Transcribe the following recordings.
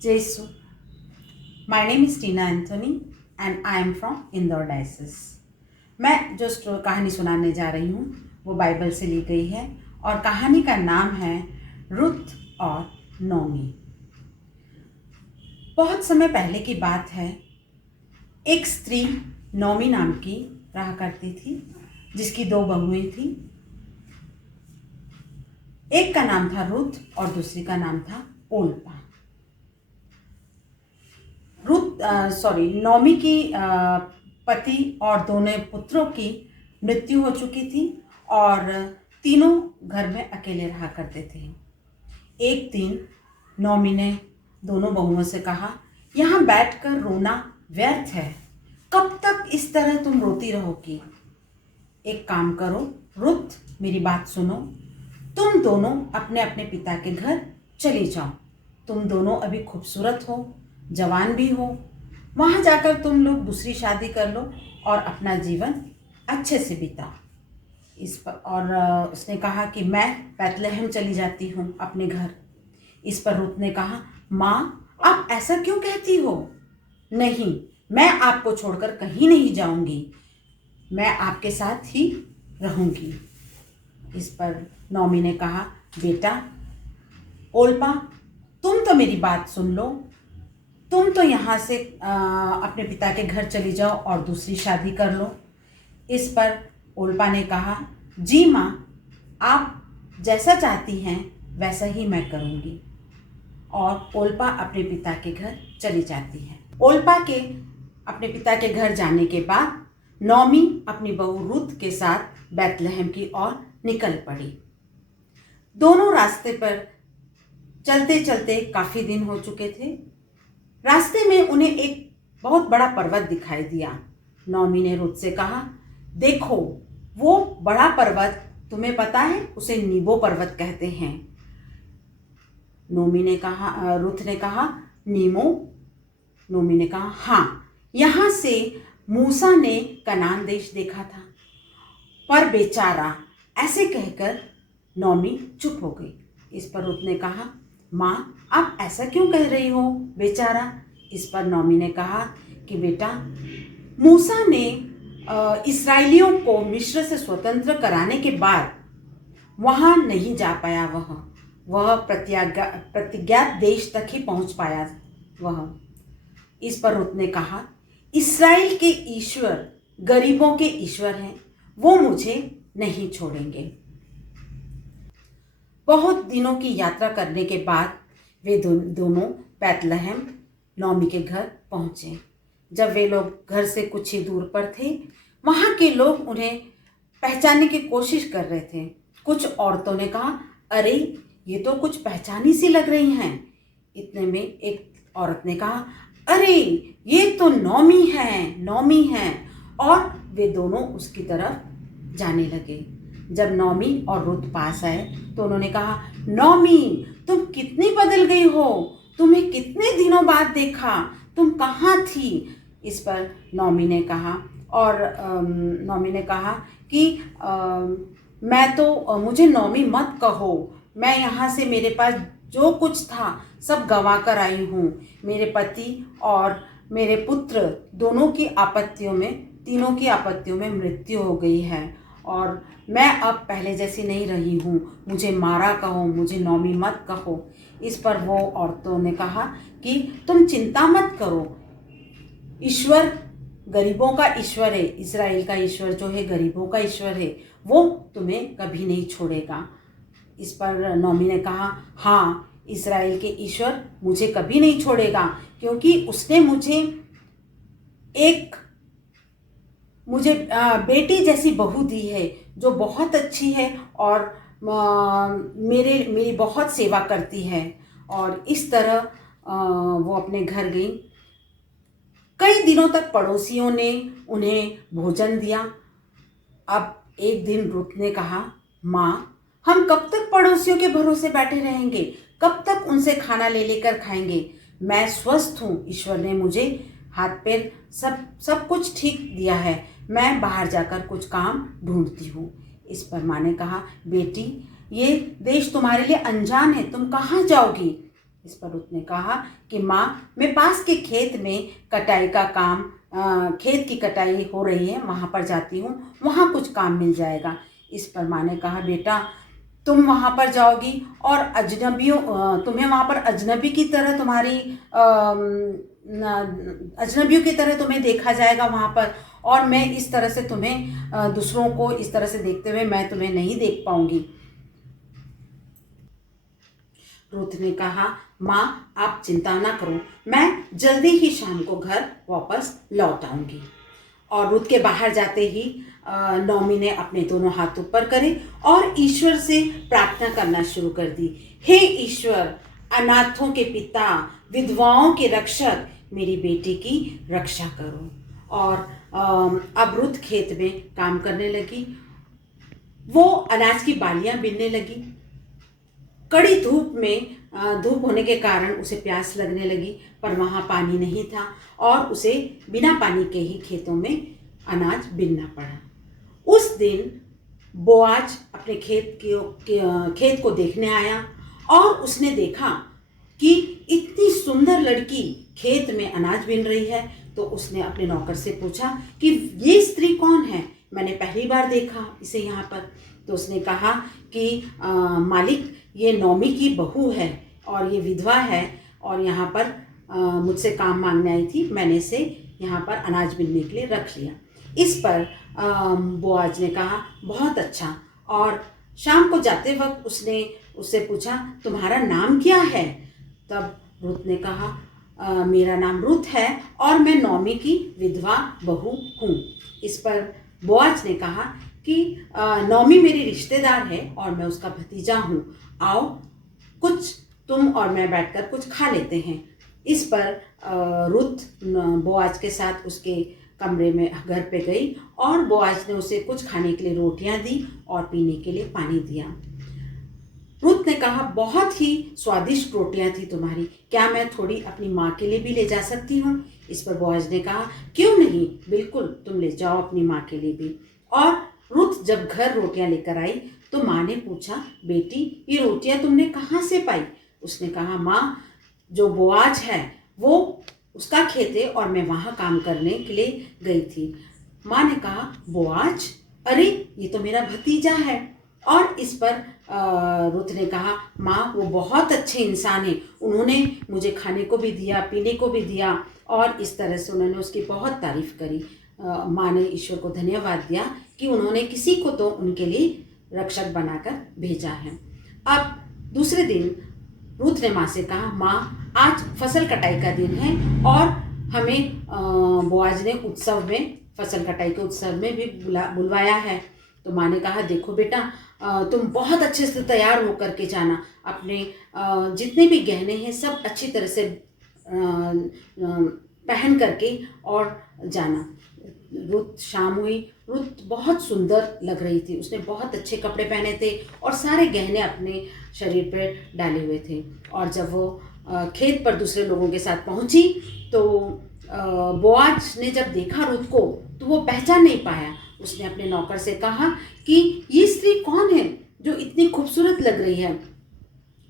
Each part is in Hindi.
Jesu. My name is Tina Anthony and I am from Indore diocese. मैं जो कहानी सुनाने जा रही हूँ वो बाइबल से ली गई है और कहानी का नाम है रुथ और नोमी। बहुत समय पहले की बात है। एक स्त्री नोमी नाम की रहा करती थी, जिसकी 2 बहुएं थी। एक का नाम था रुथ और दूसरी का नाम था ओल्पा। नोमी की पति और दोनों पुत्रों की मृत्यु हो चुकी थी और तीनों घर में अकेले रहा करते थे। एक दिन नोमी ने दोनों बहुओं से कहा, यहाँ बैठकर रोना व्यर्थ है, कब तक इस तरह तुम रोती रहोगी? एक काम करो रुथ, मेरी बात सुनो, तुम दोनों अपने अपने पिता के घर चली जाओ। तुम दोनों अभी खूबसूरत हो, जवान भी हो, वहाँ जाकर तुम लोग दूसरी शादी कर लो और अपना जीवन अच्छे से बिताओ। इस पर और उसने कहा कि मैं बैतलहम चली जाती हूँ अपने घर। इस पर रुथ ने कहा, माँ आप ऐसा क्यों कहती हो? नहीं, मैं आपको छोड़कर कहीं नहीं जाऊंगी, मैं आपके साथ ही रहूंगी। इस पर नोमी ने कहा, बेटा ओल्पा, तुम तो मेरी बात सुन लो, तुम तो यहाँ से अपने पिता के घर चली जाओ और दूसरी शादी कर लो। इस पर ओल्पा ने कहा, जी माँ, आप जैसा चाहती हैं वैसा ही मैं करूँगी। और ओल्पा अपने पिता के घर चली जाती है। ओल्पा के अपने पिता के घर जाने के बाद नोमी अपनी बहू रुथ के साथ बैतलहम की ओर निकल पड़ी। दोनों रास्ते पर चलते चलते काफ़ी दिन हो चुके थे। रास्ते में उन्हें एक बहुत बड़ा पर्वत दिखाई दिया। नोमी ने रुथ से कहा, देखो वो बड़ा पर्वत, तुम्हें पता है उसे नीबो पर्वत कहते हैं। रुथ ने कहा, नीमो? नोमी ने कहा, हाँ, यहाँ से मूसा ने कनान देश देखा था। पर बेचारा, ऐसे कहकर नोमी चुप हो गई। इस पर रुथ ने कहा, माँ आप ऐसा क्यों कह रही हो बेचारा? इस पर नोमी ने कहा कि बेटा, मूसा ने इस्राएलियों को मिस्र से स्वतंत्र कराने के बाद वहाँ नहीं जा पाया। वह प्रतिज्ञात देश तक ही पहुँच पाया वह। इस पर रुथ ने कहा, इस्राएल के ईश्वर गरीबों के ईश्वर हैं, वो मुझे नहीं छोड़ेंगे। बहुत दिनों की यात्रा करने के बाद वे दोनों बैतलहम नोमी के घर पहुँचे। जब वे लोग घर से कुछ ही दूर पर थे, वहाँ के लोग उन्हें पहचानने की कोशिश कर रहे थे। कुछ औरतों ने कहा, अरे ये तो कुछ पहचानी सी लग रही हैं। इतने में एक औरत ने कहा, अरे ये तो नोमी है। और वे दोनों उसकी तरफ जाने लगे। जब नोमी और रुथ पास आए तो उन्होंने कहा, नोमी तुम कितनी बदल गई हो, तुम्हें कितने दिनों बाद देखा, तुम कहाँ थी? इस पर नोमी ने कहा कि मुझे नोमी मत कहो, मैं यहाँ से मेरे पास जो कुछ था सब गंवा कर आई हूँ। मेरे पति और मेरे पुत्र तीनों की आपत्तियों में मृत्यु हो गई है और मैं अब पहले जैसी नहीं रही हूँ, मुझे मारा कहो, मुझे नोमी मत कहो। इस पर वो औरतों ने कहा कि तुम चिंता मत करो, ईश्वर गरीबों का ईश्वर है, इस्राएल का ईश्वर जो है गरीबों का ईश्वर है, वो तुम्हें कभी नहीं छोड़ेगा। इस पर नोमी ने कहा, हाँ, इस्राएल के ईश्वर मुझे कभी नहीं छोड़ेगा, क्योंकि उसने मुझे बेटी जैसी बहू दी है जो बहुत अच्छी है और मेरी बहुत सेवा करती है। और इस तरह वो अपने घर गई। कई दिनों तक पड़ोसियों ने उन्हें भोजन दिया। अब एक दिन रुथ ने कहा, माँ हम कब तक पड़ोसियों के भरोसे बैठे रहेंगे, कब तक उनसे खाना ले लेकर खाएंगे? मैं स्वस्थ हूँ, ईश्वर ने मुझे हाथ पैर सब कुछ ठीक दिया है, मैं बाहर जाकर कुछ काम ढूंढती हूँ। इस पर माँ ने कहा, बेटी ये देश तुम्हारे लिए अनजान है, तुम कहाँ जाओगी? इस पर रुत ने कहा कि माँ, मैं पास के खेत में कटाई का काम, खेत की कटाई हो रही है, वहाँ पर जाती हूँ, वहाँ कुछ काम मिल जाएगा। इस पर माँ ने कहा, बेटा तुम वहाँ पर जाओगी और तुम्हें वहाँ पर अजनबी की तरह अजनबियों की तरह तुम्हें देखा जाएगा वहाँ पर, और मैं इस तरह से तुम्हें दूसरों को इस तरह से देखते हुए मैं तुम्हें नहीं देख पाऊंगी। रुत ने कहा, माँ आप चिंता ना करो, मैं जल्दी ही शाम को घर वापस लौट आऊंगी। और रुत के बाहर जाते ही नौमी ने अपने दोनों हाथ ऊपर करे और ईश्वर से प्रार्थना करना शुरू कर दी। हे ईश्वर, अनाथों के पिता, विधवाओं के रक्षक, मेरी बेटी की रक्षा करो। और अब रुत खेत में काम करने लगी। वो अनाज की बालियां बीनने लगी। कड़ी धूप होने के कारण उसे प्यास लगने लगी, पर वहाँ पानी नहीं था और उसे बिना पानी के ही खेतों में अनाज बीनना पड़ा। उस दिन बोआज अपने खेत को देखने आया और उसने देखा कि इतनी सुंदर लड़की खेत में अनाज बीन रही है। तो उसने अपने नौकर से पूछा कि ये स्त्री कौन है, मैंने पहली बार देखा इसे यहाँ पर। तो उसने कहा कि मालिक, ये नौमी की बहू है और ये विधवा है और यहाँ पर मुझसे काम मांगने आई थी, मैंने इसे यहाँ पर अनाज बीनने के लिए रख लिया। इस पर बोआज ने कहा, बहुत अच्छा। और शाम को जाते वक्त उसने उससे पूछा, तुम्हारा नाम क्या है? तब रुत ने कहा, मेरा नाम रुत है और मैं नौमी की विधवा बहू हूँ। इस पर बोआज ने कहा कि नौमी मेरी रिश्तेदार है और मैं उसका भतीजा हूँ, आओ कुछ तुम और मैं बैठकर कुछ खा लेते हैं। इस पर रुत बोआज के साथ उसके कमरे में घर पे गई और बोआज ने उसे कुछ खाने के लिए रोटियां दी और पीने के लिए पानी दिया। रुत ने कहा, बहुत ही स्वादिष्ट रोटियां थी तुम्हारी, क्या मैं थोड़ी अपनी माँ के लिए भी ले जा सकती हूँ? इस पर बोआज ने कहा, क्यों नहीं, बिल्कुल तुम ले जाओ अपनी माँ के लिए भी। और रुत जब घर रोटियां लेकर आई तो माँ ने पूछा, बेटी ये रोटियां तुमने कहाँ से पाई? उसने कहा, माँ जो बोआज है वो उसका खेत है और मैं वहाँ काम करने के लिए गई थी। माँ ने कहा, बोआज, अरे ये तो मेरा भतीजा है। और इस पर रुत ने कहा, माँ वो बहुत अच्छे इंसान हैं, उन्होंने मुझे खाने को भी दिया, पीने को भी दिया, और इस तरह से उन्होंने उसकी बहुत तारीफ करी। माँ ने ईश्वर को धन्यवाद दिया कि उन्होंने किसी को तो उनके लिए रक्षक बनाकर भेजा है। अब दूसरे दिन रुत ने माँ से कहा, माँ आज फसल कटाई का दिन है और हमें बोआज ने फसल कटाई के उत्सव में भी बुलवाया है। तो माँ ने कहा, देखो बेटा, तुम बहुत अच्छे से तैयार होकर के जाना, अपने जितने भी गहने हैं सब अच्छी तरह से पहन करके और जाना। रुत शाम हुई, रुत बहुत सुंदर लग रही थी, उसने बहुत अच्छे कपड़े पहने थे और सारे गहने अपने शरीर पर डाले हुए थे। और जब वो खेत पर दूसरे लोगों के साथ पहुंची तो बोआज ने जब देखा रुत को तो वो पहचान नहीं पाया। उसने अपने नौकर से कहा कि ये स्त्री कौन है जो इतनी खूबसूरत लग रही है?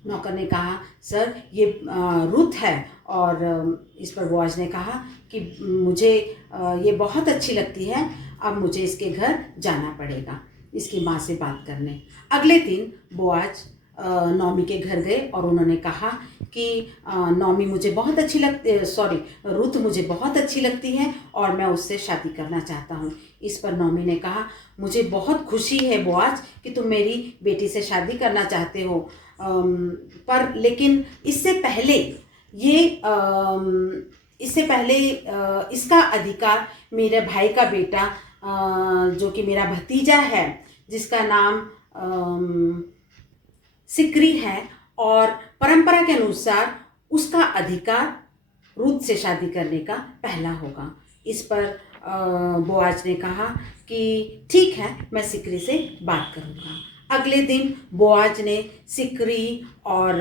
नौकर ने कहा, सर ये रुत है। और इस पर बोआज ने कहा कि मुझे ये बहुत अच्छी लगती है, अब मुझे इसके घर जाना पड़ेगा इसकी माँ से बात करने। अगले दिन बोआज नौमी के घर गए और उन्होंने कहा कि नौमी मुझे बहुत अच्छी रुत मुझे बहुत अच्छी लगती है और मैं उससे शादी करना चाहता हूँ। इस पर नौमी ने कहा, मुझे बहुत खुशी है बोआज कि तुम मेरी बेटी से शादी करना चाहते हो, पर लेकिन इससे पहले इसका अधिकार मेरे भाई का बेटा जो कि मेरा भतीजा है, जिसका नाम सिक्री है, और परंपरा के अनुसार उसका अधिकार रुत से शादी करने का पहला होगा। इस पर बोआज ने कहा कि ठीक है, मैं सिक्री से बात करूँगा। अगले दिन बोआज ने सिक्री और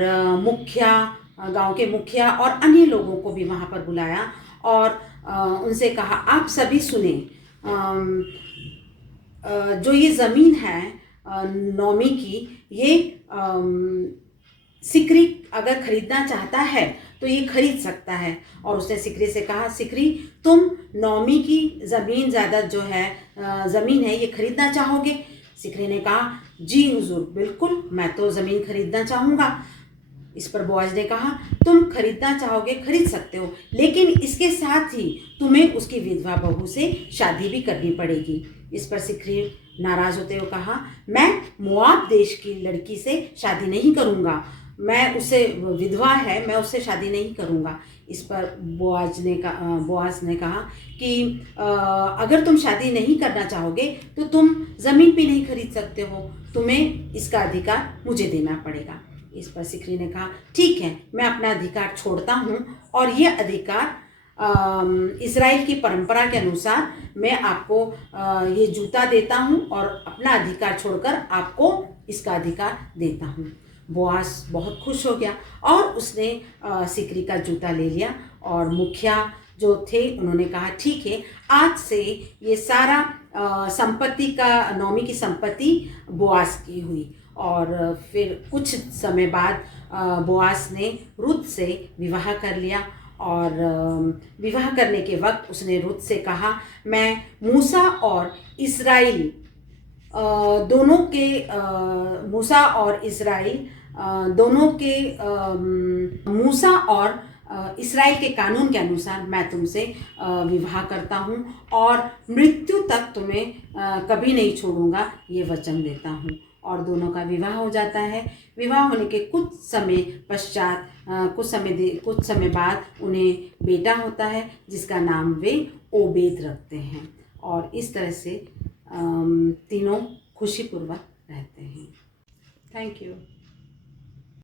गांव के मुखिया और अन्य लोगों को भी वहाँ पर बुलाया और उनसे कहा, आप सभी सुने, जो ये ज़मीन है नौमी की, ये सिकरी अगर खरीदना चाहता है तो ये खरीद सकता है। और उसने सिकरी से कहा, सिकरी तुम नौमी की ज़मीन ज़्यादा जो है ज़मीन है ये खरीदना चाहोगे? सिकरी ने कहा, जी हुजूर, बिल्कुल, मैं तो ज़मीन खरीदना चाहूँगा। इस पर बोआज ने कहा, तुम खरीदना चाहोगे, खरीद सकते हो, लेकिन इसके साथ ही तुम्हें उसकी विधवा बहू से शादी भी करनी पड़ेगी। इस पर सिकरी नाराज होते हुए कहा, मैं मोआब देश की लड़की से शादी नहीं करूँगा, मैं उससे विधवा है, मैं उससे शादी नहीं करूँगा। इस पर बोआज ने कहा कि अगर तुम शादी नहीं करना चाहोगे तो तुम ज़मीन भी नहीं खरीद सकते हो, तुम्हें इसका अधिकार मुझे देना पड़ेगा। इस पर सिकरी ने कहा, ठीक है, मैं अपना अधिकार छोड़ता हूँ और ये अधिकार इज़राइल की परंपरा के अनुसार मैं आपको ये जूता देता हूँ और अपना अधिकार छोड़कर आपको इसका अधिकार देता हूँ। बोआज बहुत खुश हो गया और उसने सिकरी का जूता ले लिया और मुखिया जो थे उन्होंने कहा, ठीक है, आज से ये सारा संपत्ति का, नौमी की संपत्ति बोआज की हुई। और फिर कुछ समय बाद बोआज ने रुत से विवाह कर लिया और विवाह करने के वक्त उसने रुत से कहा, मैं मूसा और इस्राइल दोनों के मूसा और इस्राइल दोनों के मूसा और इस्राइल के कानून के अनुसार मैं तुमसे विवाह करता हूँ और मृत्यु तक तुम्हें कभी नहीं छोड़ूंगा, ये वचन देता हूँ। और दोनों का विवाह हो जाता है। विवाह होने के कुछ समय पश्चात कुछ समय बाद उन्हें बेटा होता है जिसका नाम वे ओबेद रखते हैं। और इस तरह से तीनों खुशीपूर्वक रहते हैं। Thank you.